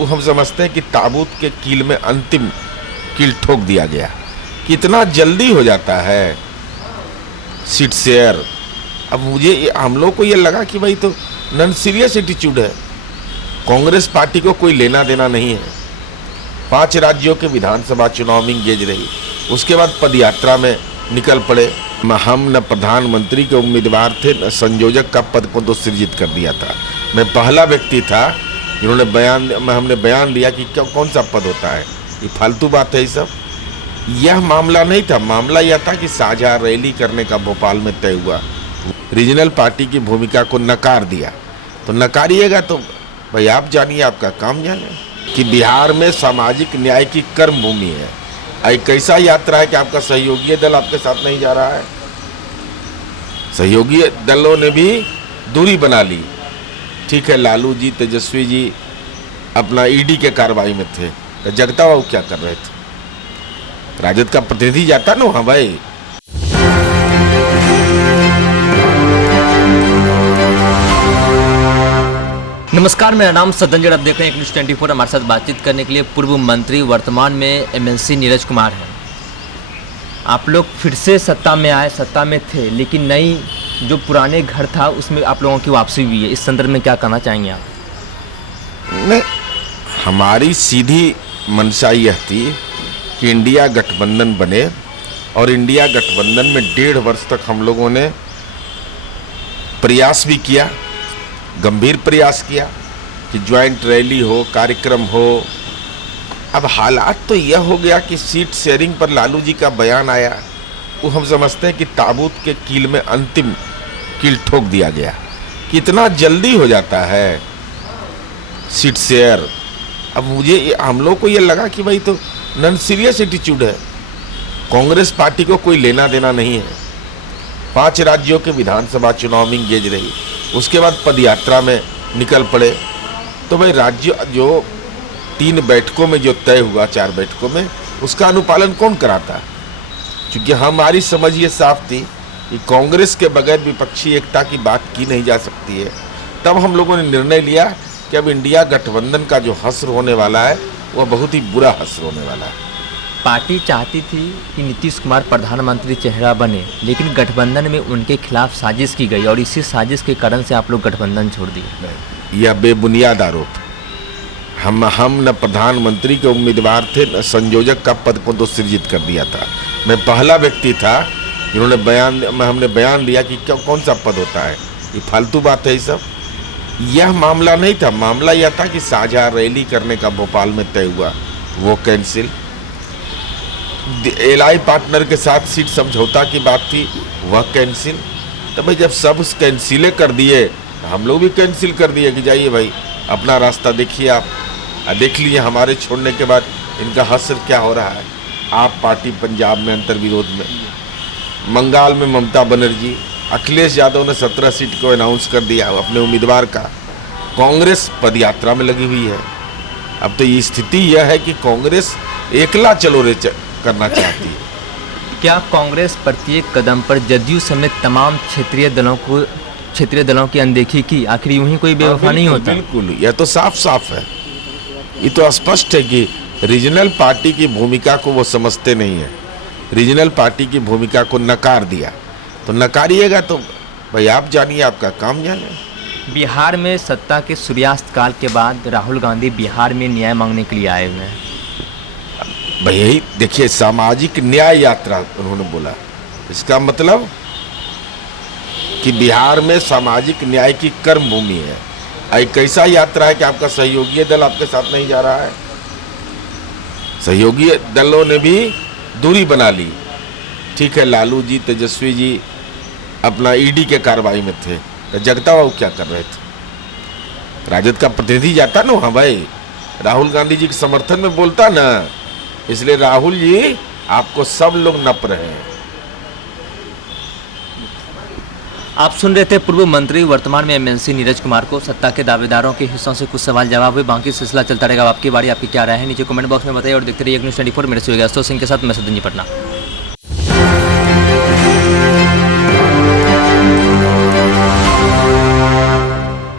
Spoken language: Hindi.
वो हम समझते हैं कि ताबूत के कील में अंतिम कील ठोक दिया गया। कितना जल्दी हो जाता है सीट शेयर। अब हम लोग को ये लगा कि भाई तो नॉन सीरियस एटीट्यूड है, कांग्रेस पार्टी को कोई लेना देना नहीं है। 5 राज्यों के विधानसभा चुनाव में इंगेज रही, उसके बाद पदयात्रा में निकल पड़े। हम न प्रधानमंत्री के उम्मीदवार थे न संयोजक का पद को तो सृजित कर दिया था। मैं पहला व्यक्ति था जिन्होंने हमने बयान दिया कि कौन सा पद होता है, ये फालतू बात है। ये सब यह मामला नहीं था। मामला यह था कि साझा रैली करने का भोपाल में तय हुआ। रीजनल पार्टी की भूमिका को नकार दिया, तो नकारिएगा तो भाई आप जानिए, आपका काम जाने कि बिहार में सामाजिक न्याय की कर्म भूमि है। एक कैसा यात्रा है कि आपका सहयोगी दल आपके साथ नहीं जा रहा है। सहयोगी दलों ने भी दूरी बना ली। ठीक है, लालू जी तेजस्वी जी अपना ईडी के कार्रवाई में थे, तो जगता बाबू क्या कर रहे थे? राजद का प्रतिनिधि जाता ना। हाँ भाई, नमस्कार, मेरा नाम सदंजर। आप देख रहे हैं न्यूज़ 24। हमारे साथ बातचीत करने के लिए पूर्व मंत्री, वर्तमान में एमएलसी नीरज कुमार हैं। आप लोग फिर से सत्ता में आए, सत्ता में थे, लेकिन नई जो पुराने घर था उसमें आप लोगों की वापसी हुई है। इस संदर्भ में क्या कहना चाहेंगे आप? नहीं, हमारी सीधी मंशा यह थी कि इंडिया गठबंधन बने, और इंडिया गठबंधन में 1.5 वर्ष तक हम लोगों ने प्रयास भी किया, गंभीर प्रयास किया कि ज्वाइंट रैली हो, कार्यक्रम हो। अब हालात तो यह हो गया कि सीट शेयरिंग पर लालू जी का बयान आया, वो हम समझते हैं कि ताबूत के कील में अंतिम कील ठोक दिया गया। कितना जल्दी हो जाता है सीट शेयर। अब हम लोग को ये लगा कि भाई तो नॉन सीरियस एटीट्यूड है, कांग्रेस पार्टी को कोई लेना देना नहीं है। 5 राज्यों के विधानसभा चुनाव में इंगेज रही, उसके बाद पदयात्रा में निकल पड़े। तो भाई राज्य जो 3 बैठकों में जो तय हुआ, 4 बैठकों में, उसका अनुपालन कौन कराता? क्योंकि हमारी समझ ये साफ थी कि कांग्रेस के बगैर विपक्षी एकता की बात की नहीं जा सकती है। तब हम लोगों ने निर्णय लिया कि अब इंडिया गठबंधन का जो हश्र होने वाला है वह बहुत ही बुरा हश्र होने वाला है। पार्टी चाहती थी कि नीतीश कुमार प्रधानमंत्री चेहरा बने, लेकिन गठबंधन में उनके खिलाफ साजिश की गई और इसी साजिश के कारण से आप लोग गठबंधन छोड़ दिए। यह बेबुनियाद आरोप। हम न प्रधानमंत्री के उम्मीदवार थे न संयोजक का पद को तो सृजित कर दिया था। मैं पहला व्यक्ति था जिन्होंने हमने बयान दिया कि कौन सा पद होता है, ये फालतू बात है। ये सब यह मामला नहीं था। मामला यह था कि साझा रैली करने का भोपाल में तय हुआ, वो कैंसिल। एलआई पार्टनर के साथ सीट समझौता की बात थी, वह कैंसिल। तो भाई जब सब कैंसिले कर दिए, हम लोग भी कैंसिल कर दिए कि जाइए भाई अपना रास्ता देखिए। आप देख लिए हमारे छोड़ने के बाद इनका हश्र क्या हो रहा है। आप पार्टी पंजाब में अंतर्विरोध में, बंगाल में ममता बनर्जी, अखिलेश यादव ने 17 सीट को अनाउंस कर दिया अपने उम्मीदवार का। कांग्रेस पदयात्रा में लगी हुई है। अब तो ये स्थिति यह है कि कांग्रेस एकला चलो रे करना चाहती है। क्या कांग्रेस प्रत्येक कदम पर जदयू समेत तमाम क्षेत्रीय दलों की अनदेखी की? आखिर यूं ही कोई बेवफा नहीं होता? बिल्कुल, यह तो साफ साफ है। ये तो स्पष्ट है कि रीजनल पार्टी की भूमिका को वो समझते नहीं है। रीजनल पार्टी की भूमिका को नकार दिया, तो नकारिएगा तो भाई आप जानिए, आपका काम जाने। बिहार में सत्ता के सूर्यास्त काल के बाद राहुल गांधी बिहार में न्याय मांगने के लिए आए हुए हैं। भाई यही देखिए, सामाजिक न्याय यात्रा उन्होंने बोला। इसका मतलब कि बिहार में सामाजिक न्याय की कर्म भूमि है। एक कैसा यात्रा है कि आपका सहयोगी दल आपके साथ नहीं जा रहा है। सहयोगी दलों ने भी दूरी बना ली। ठीक है, लालू जी तेजस्वी जी अपना ईडी के कार्रवाई में थे, तो जगता बाबू क्या कर रहे थे? राजद का प्रतिनिधि जाता ना। हाँ भाई, राहुल गांधी जी के समर्थन में बोलता ना। इसलिए राहुल जी आपको सब लोग नप रहे हैं। आप सुन रहे थे पूर्व मंत्री, वर्तमान में एमएलसी नीरज कुमार को। सत्ता के दावेदारों के हिस्सों से कुछ सवाल जवाब हुए, बाकी सिलसिला चलता रहेगा। आपकी बारी, आपकी क्या राय है नीचे कमेंट बॉक्स में बताइए और देखते रहिए न्यूज़ 24। मेरे से अशोक सिंह के साथ मैं सदन जी, पटना।